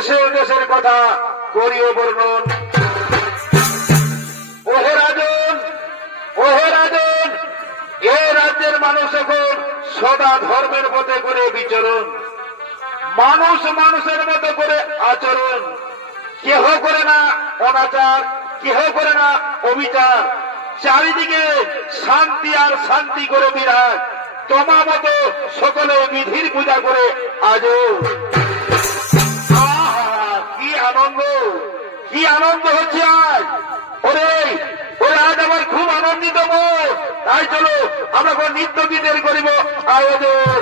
দেশে দেশের কথা করিও বর্ণন। ওহে রাজন, ওহে রাজন, এ রাজ্যের মানুষ এখন সদা ধর্মের পথে করে বিচরণ, মানুষ মানুষের মতো করে আচরণ, কেহ করে না অনাচার, কেহ করে না অবিচার, চারিদিকে শান্তি আর শান্তি করে বিরাজ। তোমা মতো সকলে বিধির পূজা করে আজও। কি আনন্দ, কি আনন্দ হচ্ছে আজ। ওরে ওরে আজ আমার খুব আনন্দিত মন। তাই চলো আমরা কোন নৃত্য গীতের করিব আয়োজন।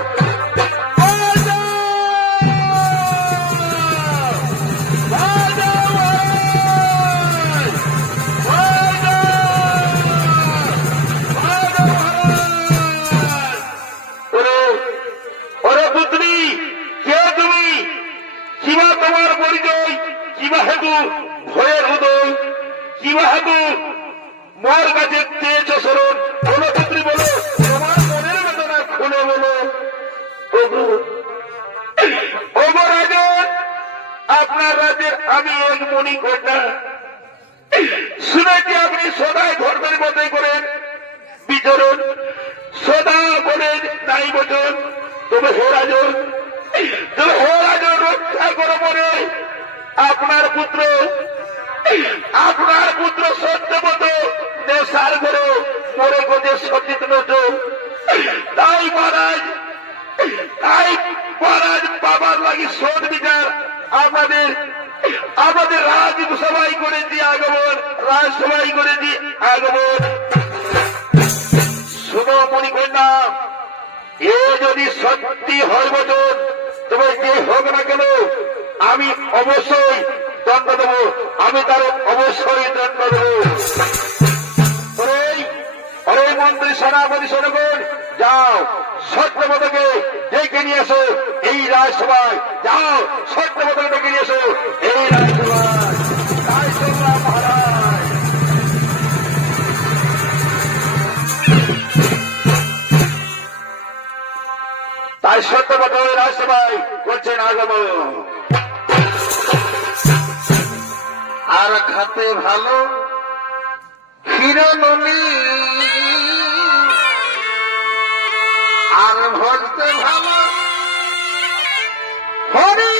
তোমার পরিচয় কিবা হেতু ভয়ের উদয়, কিবা হেতু মোর কাছে চেয়েছ শরণ। বলো পুত্রী, বলো তোমার মনের বেদনা খুলে বলো। ওগো রাজন, আপনার রাজ্যের আমি এক মণিকন্যা। শুনেছি আপনি সদাই ধর্মের মতে করেন বিচরণ, সদা বলেন নাই বচন। তবে হে রাজন, তবে হে রাজন, রক্ষা করো মনে আপনার পুত্র, আপনার পুত্র সত্যবত নেশার করে মরে গজে সচিত নত। তাই মহারাজ, তাই মহারাজ বাবার লাগি শোধ বিচার আমাদের আমাদের রাজসভায় করে দিয়ে আগমন, রাজসভায় করে দিয়ে আগমন। শুনো মণিকন্যা, এ যদি সত্যি হয় বচন, তবে যে হোক না কেন আমি অবশ্যই দণ্ড দেব, আমি তার অবশ্যই দণ্ড দেব। অরে মন্ত্রী সেনাপতি সেনগণ, যাও সত্যবতকে ডেকে নিয়ে এসো এই রাজসভায়। যাও সত্যবতকে ডেকে নিয়ে এসো এই রাজসভায়। তাই শুনলাম মহারাজ। তাই সত্যবত ওই রাজসভায় করছেন আগমন। আর খাতে ভালো হিরণী, আর ভজতে ভালো হরি।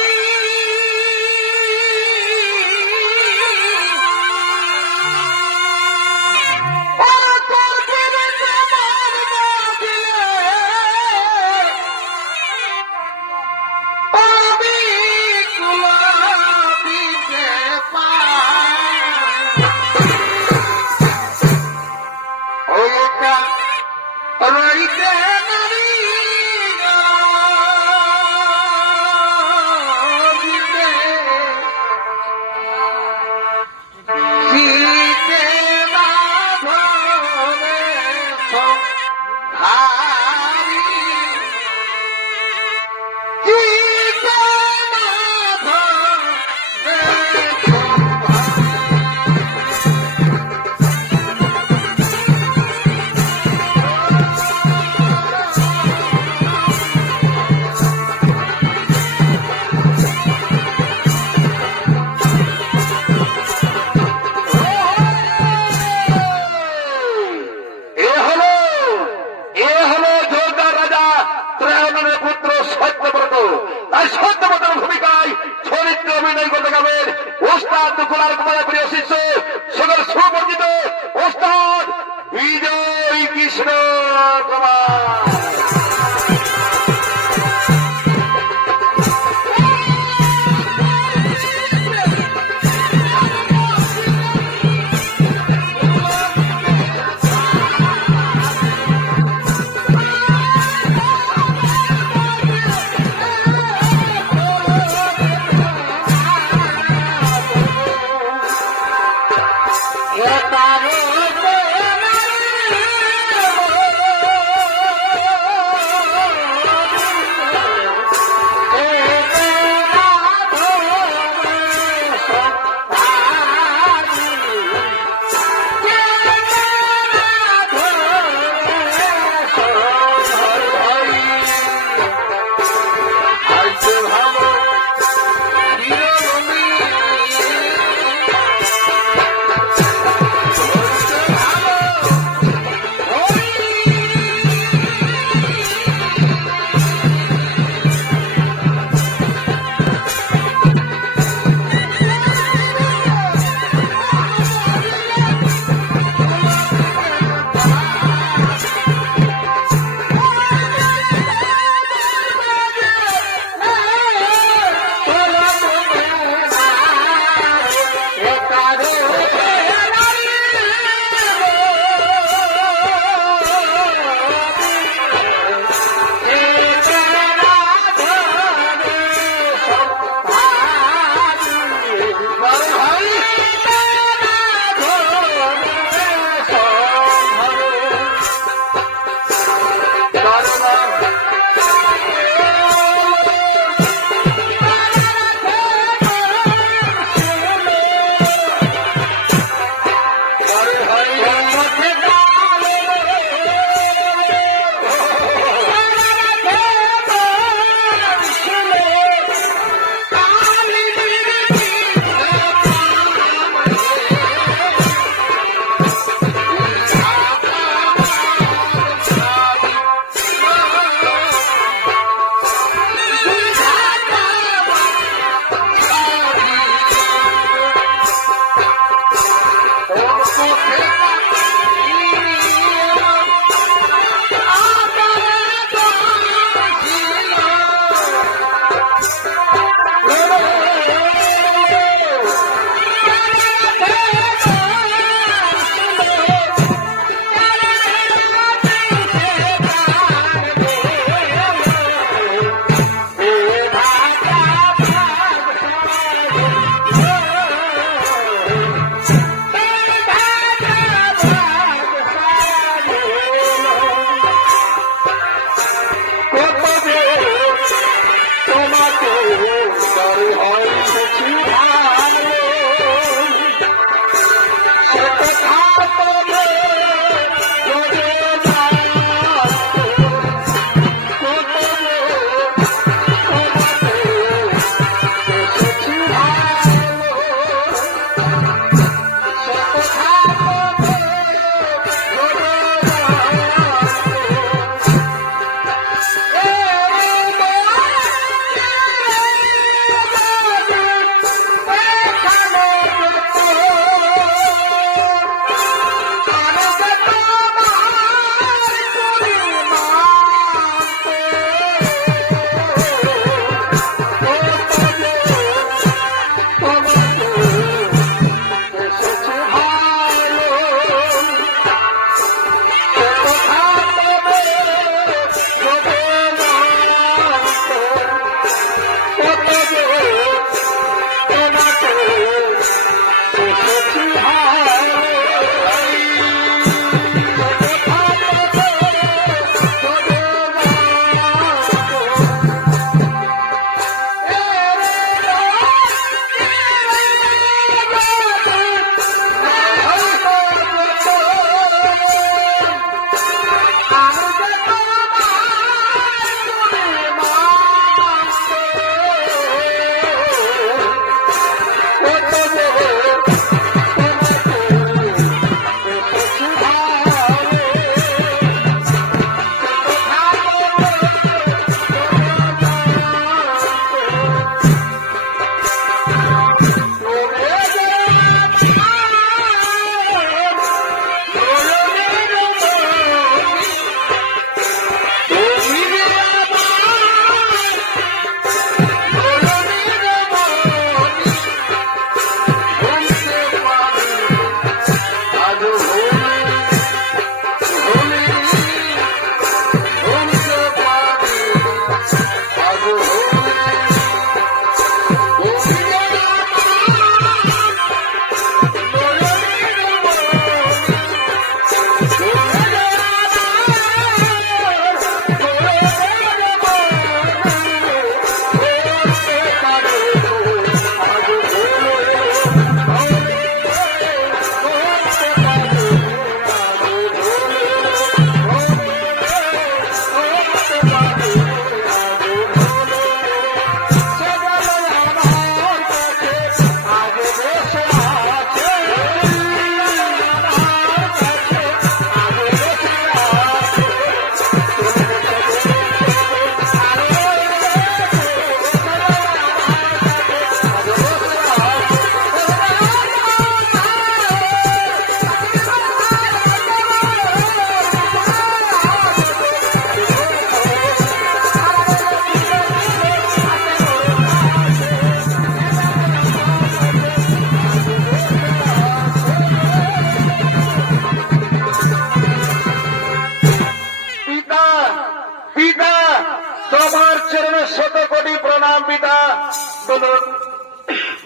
বলুন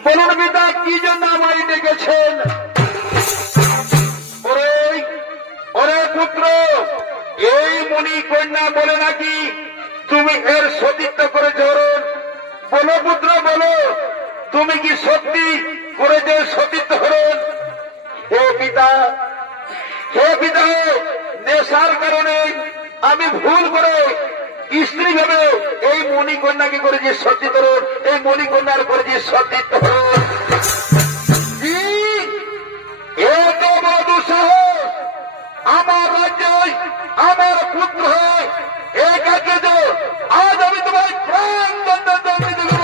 বলুন পিতা কি জন্য আমায় ডেকেছেন? ওরে ওরে পুত্র, এই মণি কন্যা বলে নাকি তুমি এর সতীত্ব করেছ? বলো পুত্র বলো, তুমি কি সত্যি করেছে সতীত্ব হরণ? হে পিতা, হে পিতা, নেশার কারণে আমি ভুল করে স্ত্রী ভেবে এই মণিকন্যাকে করেছি সতীত্ব হরণ, এই মণিকন্যার করেছি সতীত্ব হরণ। এত বড় দুঃসাহস আমার রাজ্যে আমার পুত্র হয় এই কাজে তো আজ আমি তোমার প্রাণ দণ্ড দণ্ডিত দেব।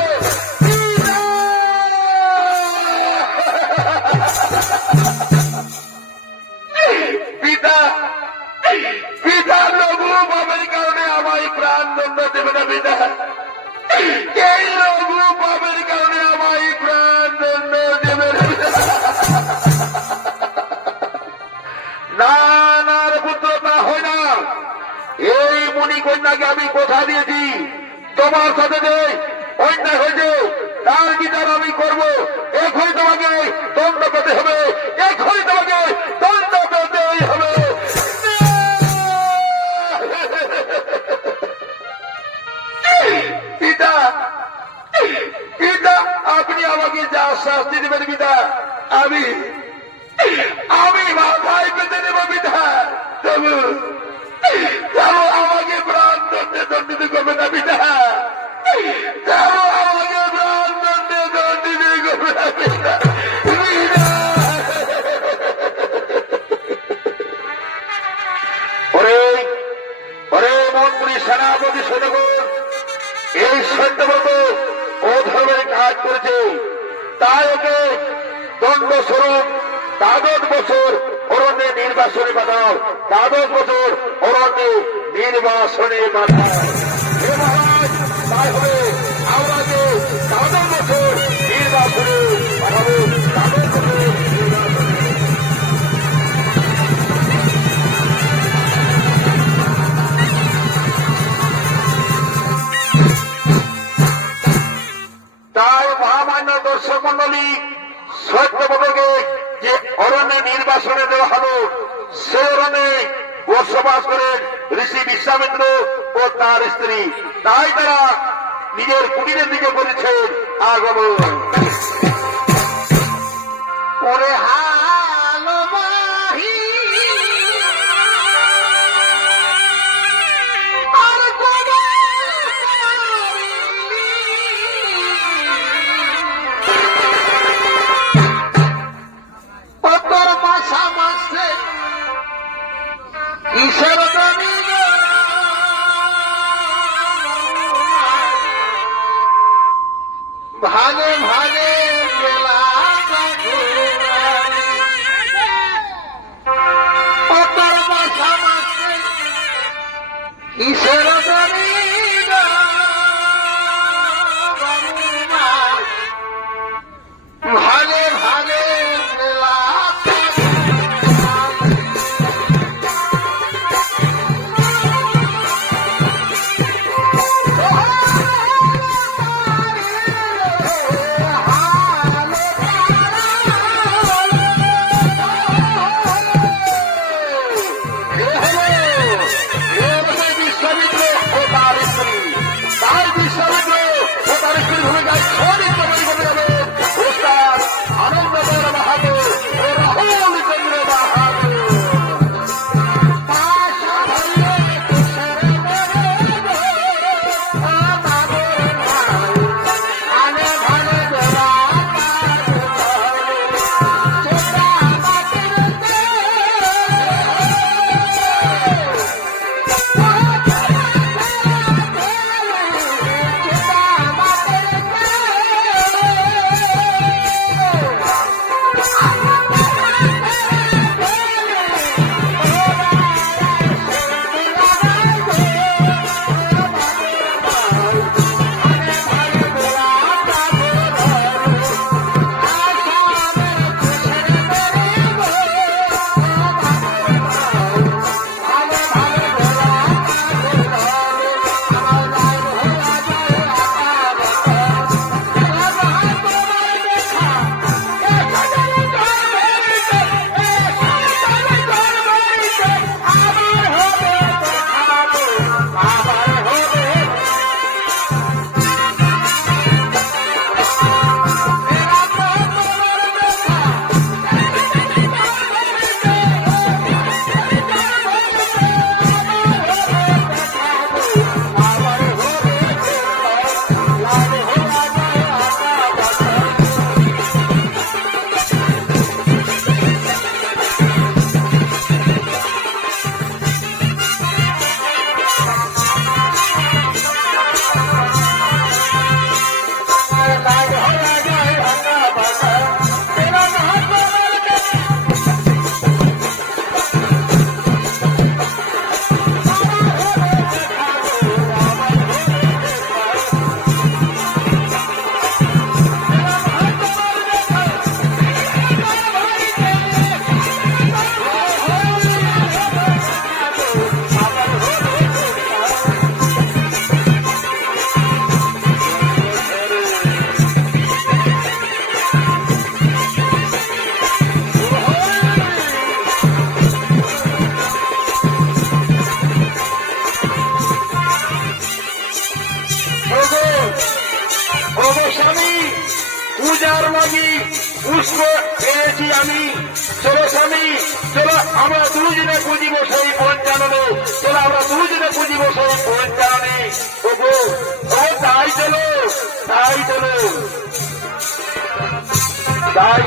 পিতা, এই লঘু পাপের কারণে আমায় প্রাণ দণ্ড দেবে না পিতা। না না রে পুত্র, তা হয় না। এই মুনি কন্যাকে আমি কথা দিয়েছি, তোমার সাথে যে অন্যায় হয়েছে তার বিচার আমি করব। এখনই তোমাকে দণ্ড পেতে হবে, এখনই তোমাকে দণ্ড পেতেই হবে। পিতা, পিতা, আপনি আমাকে যা শাস্তি দেবেন পিতা, আমি মাথায় পেতে নেব পিতা। তবু তবু আমাকে প্রাণ দণ্ডে দণ্ডিত করবে না পিতা, তবু আমাকে প্রাণ দণ্ডে দণ্ডিত করবে না পিতা। ওরে ওরে মন্ত্রী, সেনাপতি, সৈন্যগণ, এই সত্যব্রত ও ধর্মের কাজ করেছে, তাই ওকে দণ্ড স্বরূপ 12 বছর অরণ্যে নির্বাসনে পাঠাও, 12 বছর অরণ্যে নির্বাসনে পাঠাও। হে মহারাজ, তাই হবে, আমরা যে 12 বছর নির্বাসনে পাঠাবো, 12 বছর নির্বাসনে। তাই মহামান্য দর্শক মন্ডলী, সত্যব্রতকে যে অরণ্যে নির্বাসনে দেওয়া হল, সে অরণ্যে বসবাস করেন ঋষি বিশ্বামিত্র ও তার স্ত্রী। তাই তারা নিজের কুটিরের দিকে করেছেন আগমন। ওরে হালবাহি ঈশ্বর ভাগে ভাগে ঈশ্বর ভাগে ভাগে বিশ্বামিত্র স্বামী চলো, স্বামী চলো, আমরা দুজনে বুঝিব সেই পঞ্চাননে, চলো আমরা দুজনে বুঝিব সেই পঞ্চাননে। ওগো ও তাই চলো, তাই চলো, তাই।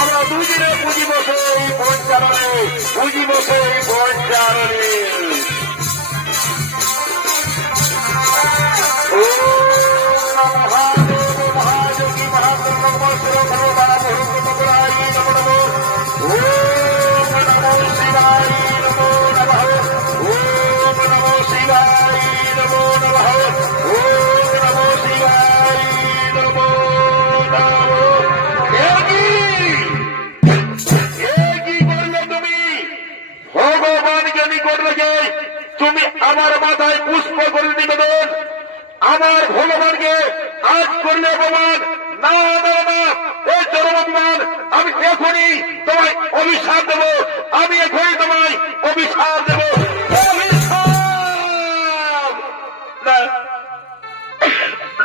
আমরা দুজনে বুঝিব সেই পঞ্চাননে, বুঝিব সেই পঞ্চাননে। মহাদেব মহাযোগী মহাব্রহ্ম সর্বদারা বহুরাই নমো নমো। ওম নমো শিবায় নমো নমঃ। ওম নমো শিবায় নমো নমঃ। ওম নমো শিবায় নমো নমঃ। ভগবানকে নিকট রেখে তুমি আমার মাথায় পুষ্প করে নিবেদন, আমার ভগবানকে আজ করলে অপমান। না না না, এই চরম অপমান। আমি এখনই তোমায় অভিশাপ দেব, আমি এখনই তোমায় অভিশাপ দেব। অভিশাপ না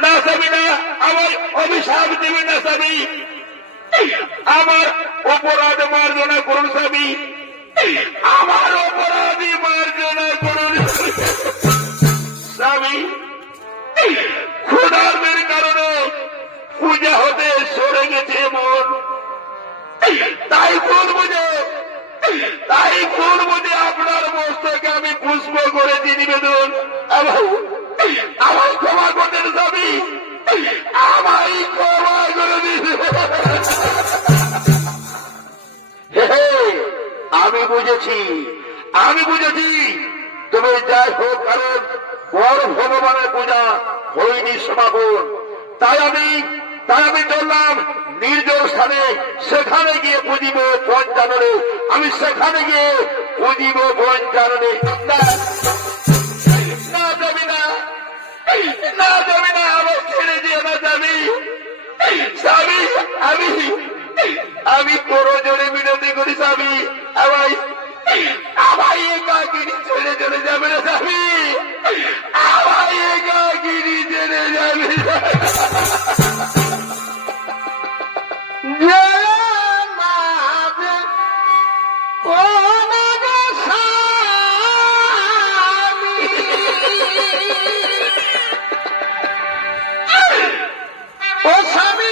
না স্বামী, না আমার অভিশাপ দেবে না স্বামী। আমার অপরাধ মার্জনা করুন স্বামী, আমার অপরাধী মার্জনা করুন স্বামী। ক্ষুধার্তের কারণে পূজা হতে সরে গেছে মন, তাই ফুল বুঝে আপনার মস্তকে আমি পুষ্প করেছি নিবেদন। আমায় ক্ষমা করতেন স্বামী, আমায় ক্ষমা করে দিন। আমি বুঝেছি তুমি যাই হোক, কারণ বড় ভগবানের পূজা হয়নি সমাপন। তাই আমি চললাম নির্জন স্থানে, সেখানে গিয়ে পুজিব পঞ্চাননে। আমি সেখানে গিয়ে পুজিব পঞ্চাননে। না যাবি না, না যাবি না, আমার ছেড়ে দিয়ে না যাবি স্বামী। আমি তোর জোরে মিনতি করি স্বামী, আমায় একাকিনী ছেড়ে চলে যাবে না স্বামী, আমায় একাকিনী ছেড়ে যাবে। ও স্বামী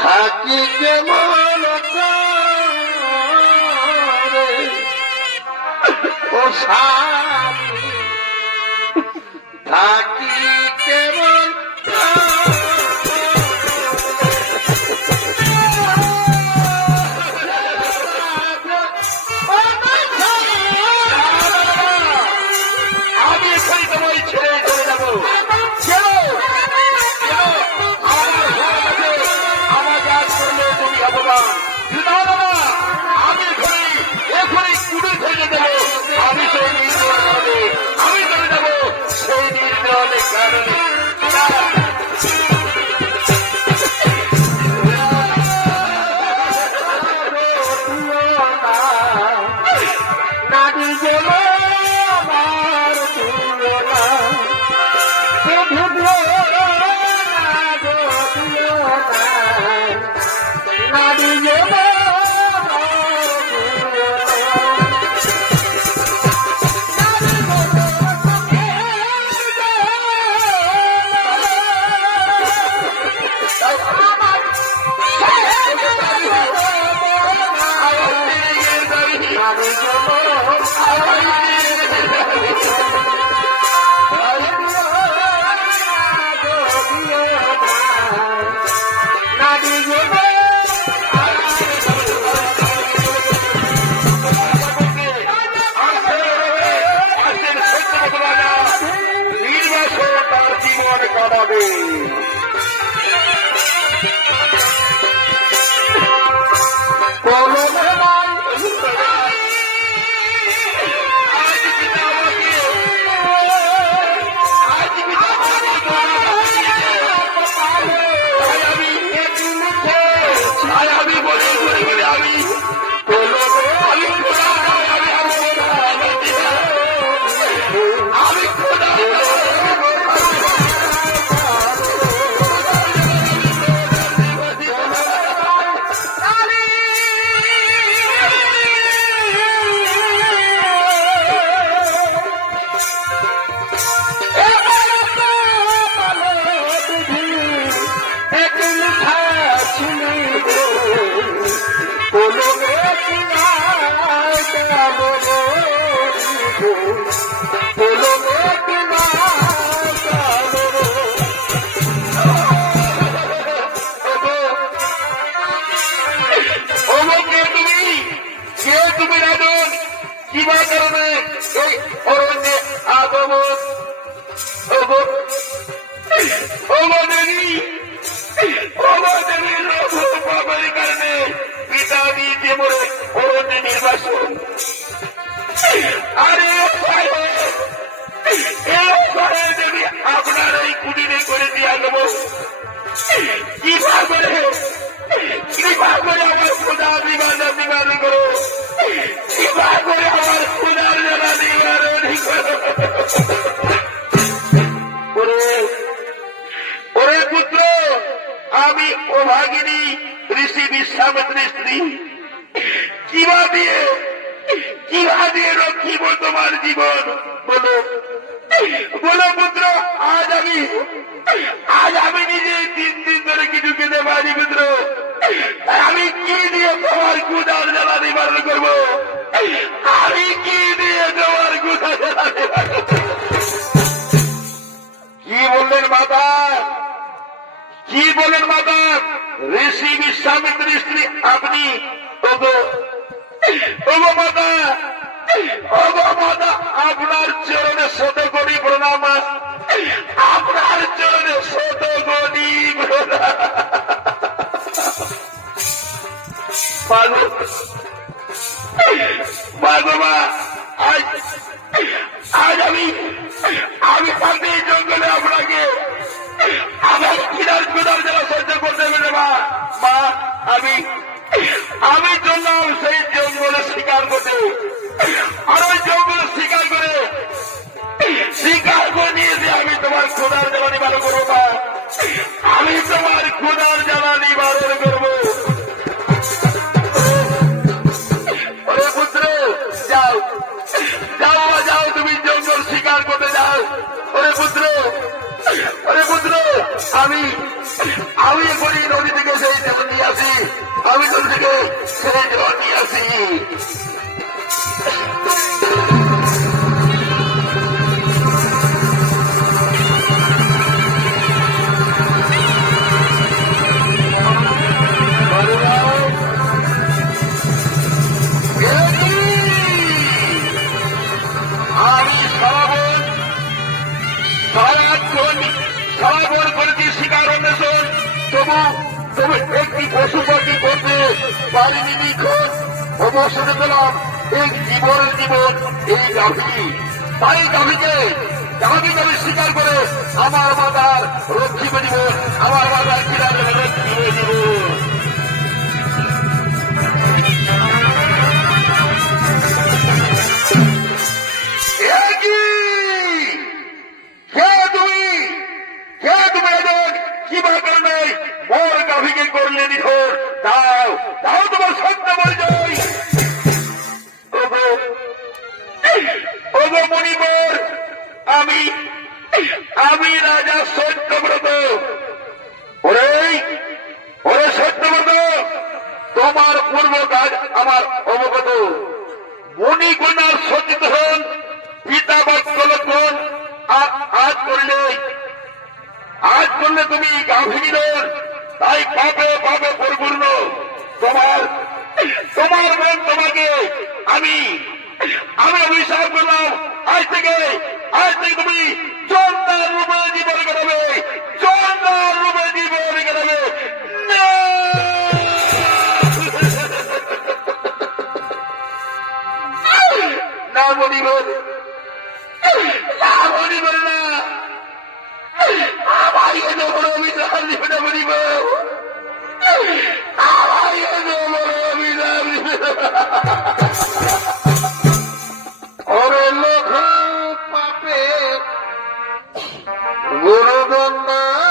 থাকি কেমন ও স্বামী, থাকি কেমন আমি সেই তোমায় ছেড়ে চলে যাবো। আমি এখনই কুড়ে থেকে দেবো, আমি সেই নির্জনে, আমি চলে যাবো সেই নির্জনের কারণে। নারী যেন আমার তুলনা, নারী যেন কাটাবে। কিবা কারণে এই অরণ্যে আগমন কারণে পিতা দিয়ে মরে অরণ্যে নির্বাসন। আরে দেবী আপনার এই কুটিরে করে দিয়ে দেবো কৃপা করে আমার খোদা নিবারণ করো, কৃপা করে আমার খোদার জানা নিবারণ করো। ওরে পুত্র, আমি অভাগিনী ঋষি বিশ্বামিত্রের স্ত্রী, কিবা দিয়ে রক্ষিব তোমার জীবন বলো বলো পুত্র। আজ আমি নিজে 3 দিন ধরে কিছু খেতে পারি পুত্র, আমি কি দিয়ে তোমার ক্ষুধার জ্বালা নিবারণ করবো? আমি কি দিয়ে তোমার ক্ষুধা জ্বালা নিবারণ করবো? কি বললেন মাতা? কি বলেন মাতা? ঋষি বিশ্বামিত্রের স্ত্রী আপনি? ওগো মাতা, আপনার চরণে শতকোটি প্রণাম, আপনার চরণে শতকোটি প্রণাম। আজ আমি পাখি জঙ্গলে আপনাকে আমার ক্ষুধার যারা সহ্য করতে পারে মা। আমি চললাম সেই জঙ্গলে শিকার করতে, আর ওই জঙ্গলে শিকার করে নিয়েছি আমি তোমার ক্ষুধার জ্বালা নিবারণ করবো না, আমি তোমার ক্ষুধার জ্বালা নিবারণ করবো। ওরে পুত্র, যাও যাও তুমি জঙ্গল শিকার করতে যাও। ওরে পুত্র আমি এখনই নদী থেকে সেই জল নিয়ে আসি, আমি নদী থেকে সেই জল নিয়ে আসি। আমি সারাবন করেছি শিকার অন্বেষণ, তবু একটি পশু পাখি করতে পারিনি নিখোঁজ। অবসরে পেলাম এই জীবন এই গাভী, তাই গাভীকে শিকার করে আমার মাতার রক্ষিব জীবন, আমার মাতার কিরার রক্ষিব জীবন। কিবা কারণে মোর গাভীকে করলে নিধর, দাও তোমার সত্য পরিচয়। ওগো মণিবর, আমি রাজা সত্যব্রত। ওরে সত্যব্রত, তোমার পূর্ব কাজ আমার অবগত। মণিকন্যার সজ্জিত হন পিতা বাক্য লক্ষণ, আর আজ করলে তুমি গাভীর, তাই পাপে পরিপূর্ণ। তোমার মন তোমাকে আমি অভিশাপ করলাম, আজ থেকে তুমি সন্তান রূপে জীবন কাটাবে। জগন্নাথ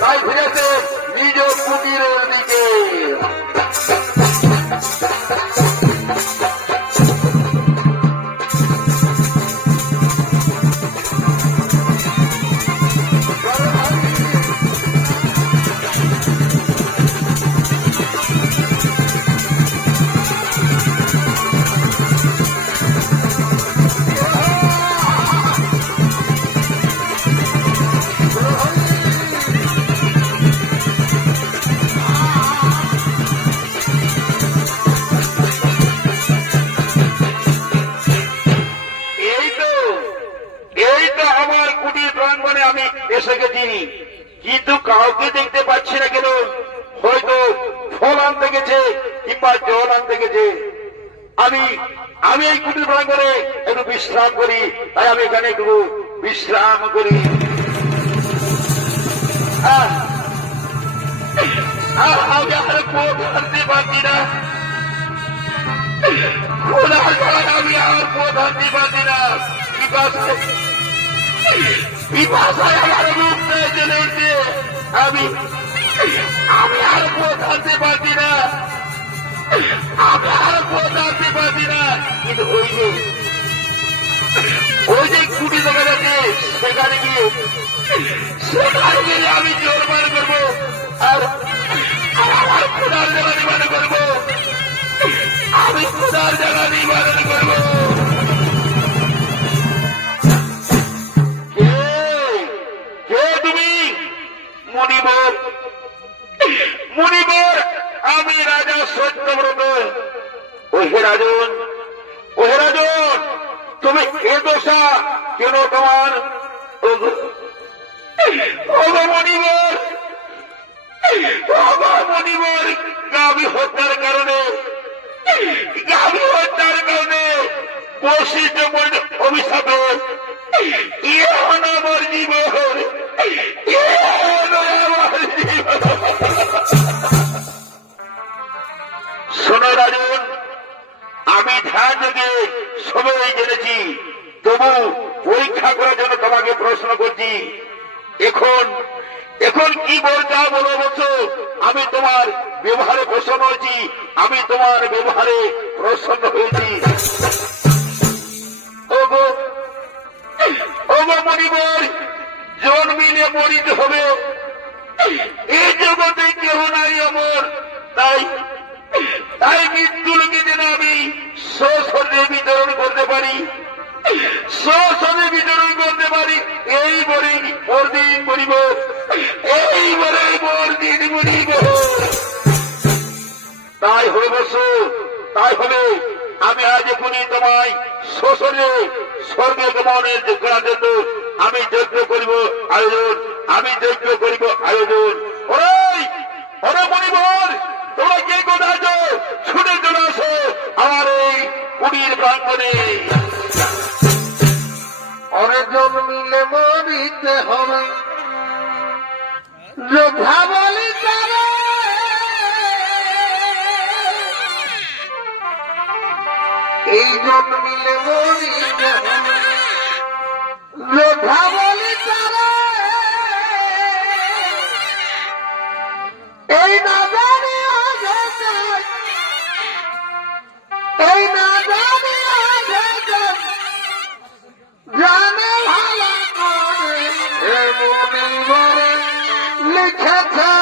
তাই ফিরেছে নিজ কুটিরের দিকে। এসে গেছি, কিন্তু কাউকে দেখতে পাচ্ছি না কেন? হয়তো ফল আনতে গেছে কিংবা জল আনতে গেছে। আমি এই কুটির প্রাঙ্গণে একটু বিশ্রাম করি, তাই আমি এখানে একটু বিশ্রাম করি। আমি আর পথ আনতে পারছি না, আমি আর পথ আনতে পারছি না। পিপাসায় আমার রূপ চলে উঠছে, আমি আর পথ আনতে পারছি না, আমি আর পথ আনতে পারছি না। কিন্তু ওই যে কুটি দেখা যাচ্ছে, সেখানে গিয়ে আমি জোর মান করবো আর আমার খোদার জায়গা নির্মাণ করবো, আমি খোদার জায়গা নির্মাণ করবো। মুনিবর, আমি রাজা সত্যব্রত। ওহে রাজন, তুমি এ দশা কেন তোমার? মনিবর, গাভী হত্যার কারণে বশিষ্ঠ অভিশাপে আমার জীবন, শোনো রাজন, আমি ধ্যান যোগে সবাই জেনেছি, তবু পরীক্ষা করার জন্য তোমাকে প্রশ্ন করছি। এখন কি বলতে বলো বলছো? আমি তোমার ব্যবহারে প্রসন্ন হয়েছি, আমি তোমার ব্যবহারে প্রসন্ন হয়েছি। ওগো মনিবর, জন্মিলে মরিতে হবে, এই জগতে কেহ নাই অমর, তাই মৃত্যু লোকে যেন আমি স্বশরীরে বিতরণ করতে পারি, এই বলে পরদিন মরিব, এই বলে পরদিন মরিব। তাই হয়ে বসো, তাই হবে। আমি আজ এখনই তোমায় শ্বশুরে স্বর্গে গমনের করার জন্য আমি যজ্ঞ করিব আয়োজন, আমি যজ্ঞ করিব আয়োজন। ওরে ওরে মণিবর, তোমরা কে কোথায় যাও? ছুটে চলে আসো আমার এই কুটির প্রাঙ্গণে। অনেকজন মিলে মরিতে হবে, যোদ্ধা বলি তারা এইজন মিলে মরিতে হবে, যোদ্ধা বলি তারা এই না জানি এই না জানি জানে ভালো করে এমনি করে লিখেছে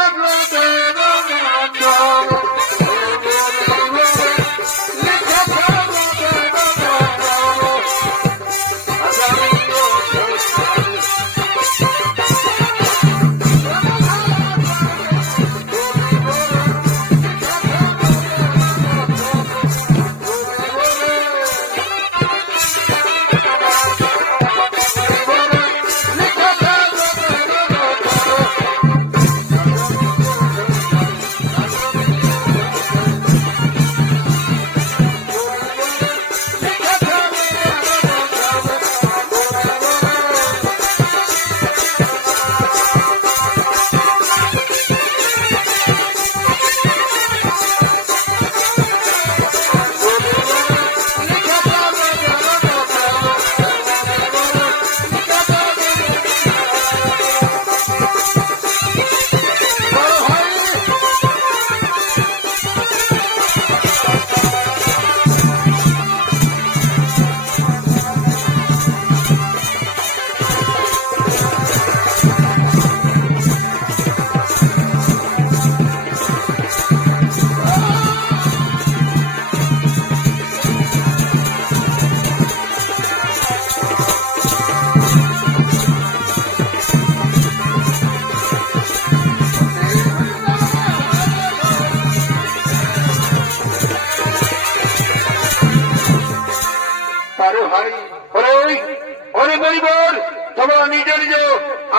তোমরা নিজ নিজ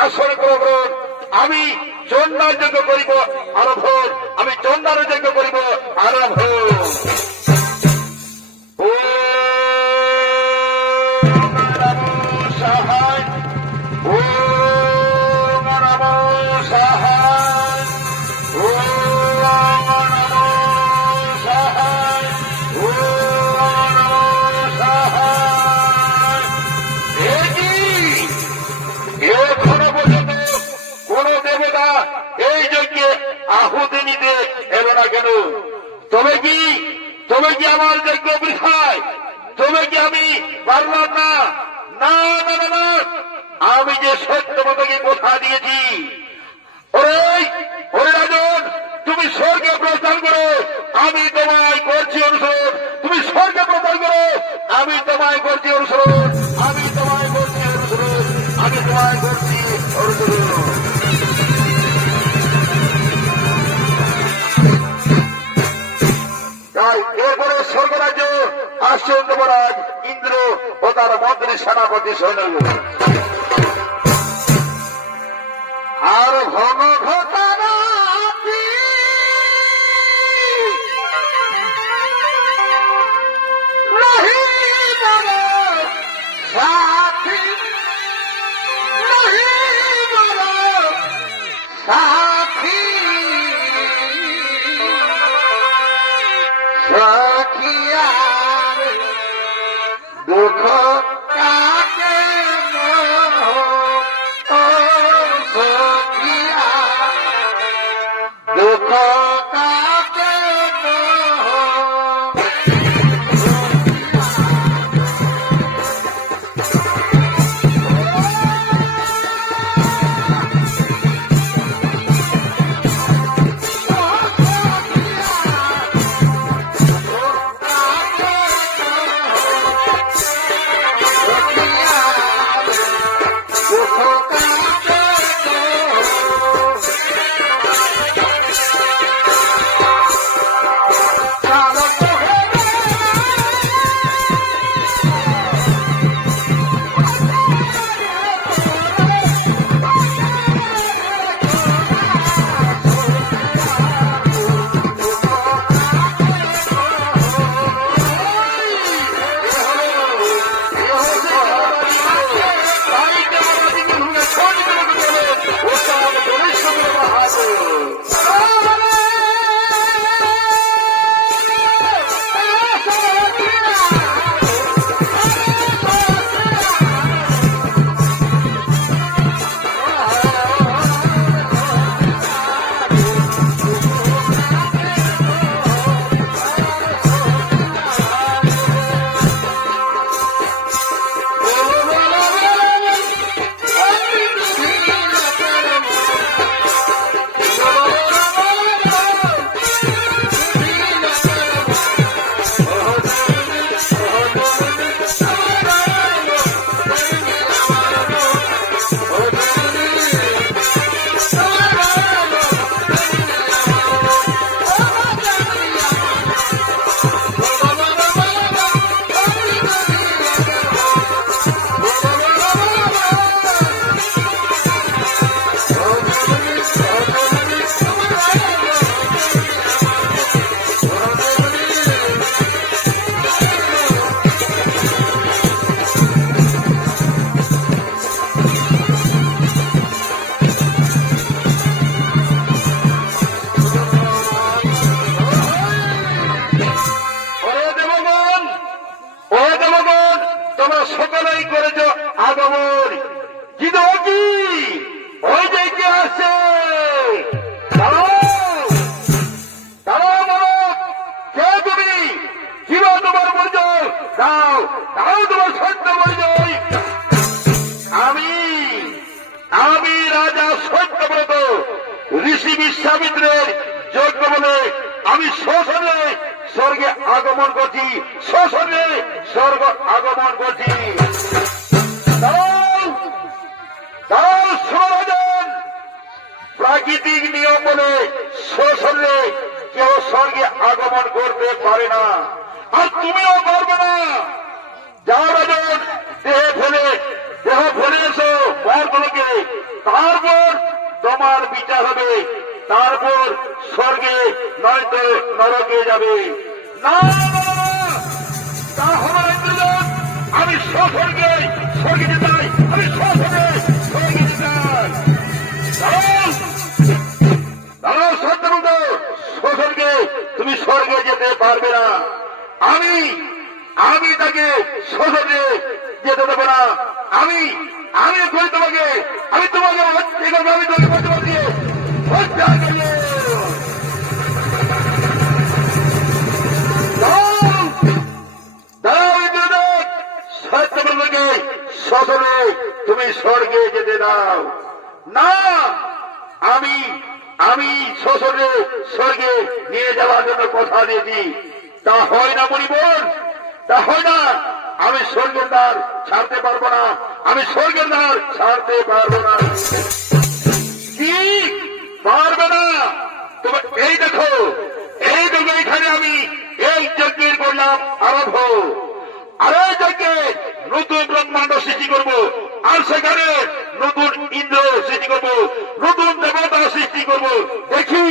আসন গ্রহণ। আমি চন্দার যজ্ঞ করিব আরম্ভ, আমি চন্দার যজ্ঞ করিব আরম্ভ। ও সাহায়, ও সাহায়, ও সাহায়, ও সাহায়। এখনো পর্যন্ত কোন দেবতা এই যজ্ঞে আহুতি নিতে এলো না কেন? তবে কি আমার যজ্ঞ বৃথায়? তবে কি আমি পারলাম না? না না না না, আমি যে সত্য মতকে কথা দিয়েছি। ওরে ওরে রাজন, তুমি স্বর্গে প্রস্থান করো, আমি তোমায় করছি অনুসরণ। তুমি স্বর্গে প্রস্থান করো, আমি তোমায় করছি অনুসরণ। আমি তোমায় করছি অনুসরণ, আমি তোমায় করছি অনুসরণ। তাই এরপরে স্বর্গরাজ্য আসছেন দেবরাজ ইন্দ্র ও তার মন্ত্রী সেনাপতি সৈন্য। আর ঘন ঘটানা সাথী সাথী সখিয়ার দুঃখ কাকে সখিয়া দুঃখ কাকে ওরে দেবগণ, ও দেবগণ, তোমরা সকলেই করেছ আগমন। কিন্তু কি ওই যে কে আসছে? দাঁড়াও, দাঁড়াও মানব, কে তুমি? কিবা তোমার পরিচয় দাও, দাও তোমার সত্য পরিচয়। আমি আমি রাজা সত্যব্রত ঋষি বিশ্বামিত্রের যজ্ঞ বলে আমি শ্মশানে স্বর্গে আগমন করছি, শ্মশানে স্বর্গ আগমন করছি। দাঁড়াও, দাঁড়াও সুরাজন, প্রাকৃতিক নিয়ম বলে শ্মশানে কেউ স্বর্গে আগমন করতে পারে না, আর তুমিও পারবে না। যাও রাজন, দেহ ফেলে এসো মর্তলোকে, তারপর তোমার বিচার হবে, তারপর স্বর্গে নয়তো নরকে যাবে। না তা হবে না ইন্দ্রলোক, আমি স্বর্গে স্বর্গে যেতে চাই, আমি স্বর্গে স্বর্গে যেতে চাই। দাঁড়াও, দাঁড়াও সত্যবৃত, স্বর্গে তুমি স্বর্গে যেতে পারবে না। আমি আমি তাকে স্বর্গে যেতে দেবো না। আমি আমি করি তোমাকে, আমি তোমাকে হত্যা করবো, আমি তোমাকে বলতে পারছি হত্যা করবো। সত্যকে স্বশনে তুমি স্বর্গে যেতে দাও না। আমি আমি স্বশনে স্বর্গে নিয়ে যাওয়ার জন্য কথা দিয়েছি, তা হয় না মণিবর, তা হয় না। আমি স্বর্গের দ্বার ছাড়তে পারবো না, আমি স্বর্গের দ্বার ছাড়তে পারবো না। কি পারবে না? তোমার এই দেখো, এই দেখো, এখানে আমি এই যজ্ঞের করলাম আরম্ভ, আর এই যজ্ঞে নতুন ব্রহ্মাণ্ড সৃষ্টি করব, আর সেখানে নতুন ইন্দ্র সৃষ্টি করব, নতুন দেবতা সৃষ্টি করব। দেখি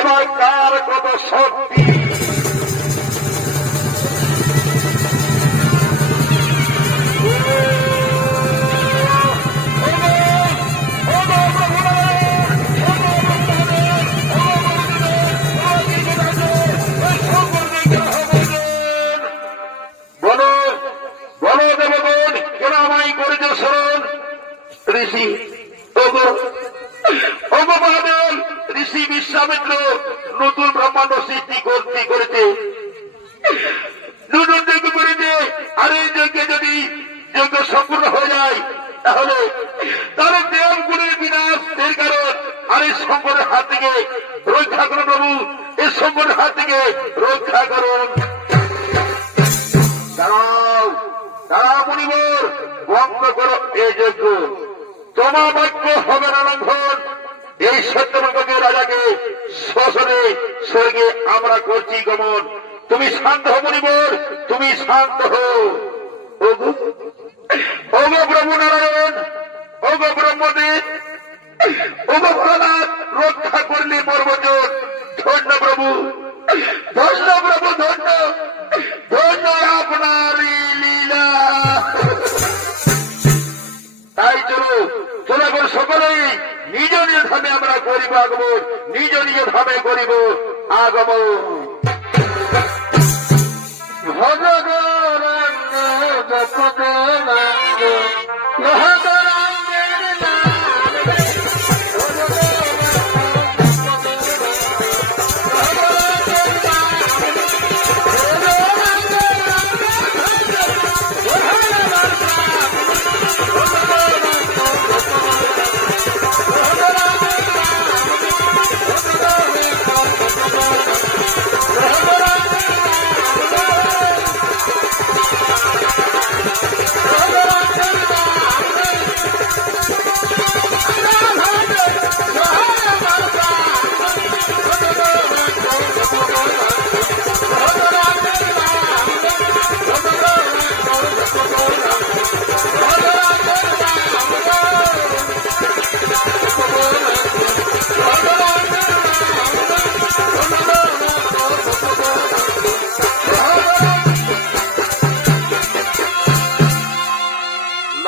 এবার কার কত শক্তি। বলো বলো দেবগণ, কেন আমায় করেছ স্মরণ? ঋষি মহাদেব, ঋষি বিশ্বামিত্র নতুন ব্রহ্মাণ্ড সৃষ্টি করতে করেছে, নতুন যজ্ঞ করেছে। আর এই যজ্ঞে যদি যজ্ঞ সম্পূর্ণ হয়ে যায়, তাহলে তাহলে দেবগুণের বিনাশ এর কারণ। আর এই সংকটের হাত থেকে রক্ষা করুন প্রভু, এই সংকটের হাত থেকে রক্ষা করুন। দাঁড়াও, দাঁড়াও মণিবর, বন্ধ করো এই যজ্ঞ। তোমার বাক্য হবে না লঙ্ঘন। এই সত্যকে রাজাকে শ্মশানে স্বর্গে আমরা করছি গমন। তুমি শান্ত হো মণিবর, তুমি শান্ত হো। ওগো প্রভু নারায়ণ, ওগো ব্রহ্মদেব, ওগো ভোলানাথ, রক্ষা করলে মর্মজন। ধন্য প্রভু, ধন্য প্রভু, ধন্য ধন্য আপনার লীলা। তাই চলো চলে এখন সকলেই নিজ নিজ ধামে আমরা করিব আগমন, নিজ নিজ ধামে করিব আগমন।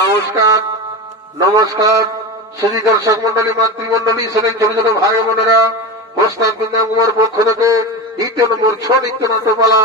নমস্কার নমস্কার শ্রী দর্শক মন্ডলী, মাতৃমন্ডলী, শ্রেণীর ছোট ছোট ভাই বোনেরা, প্রস্তাব বৃন্দাঙ্গমের পক্ষ থেকে দ্বিতীয় নম্বর 6 নিত্যনাট্যপালা